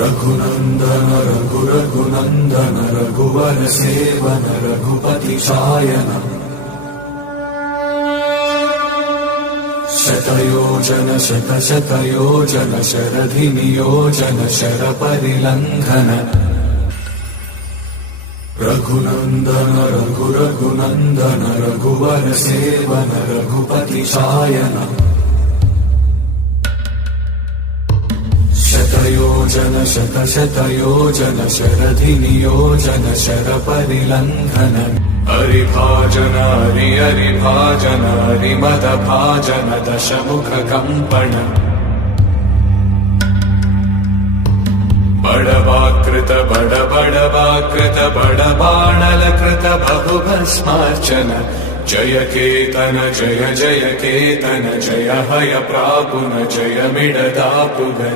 रघुनन्दन रघुनन्दन रघुवर सेवन रघुपति शायन शतयोजन शतशतयोजन शरधि नियोजन शरपरिलङ्घन रघुनन्दन रघुनन्दन रघुवर सेवन रघुपति शायन शतयोजन शतशतयोजन शरधि नियोजन शरपरिलङ्घन हरिभाजन हरिभाजन हरिमदभाजन दशमुख कम्पन बडवाकृत बडवाकृत बडबाणलकृत बहुभस्मार्चन जय केतन जय जय केतन जय हय प्रापुन जय मिडदापुग।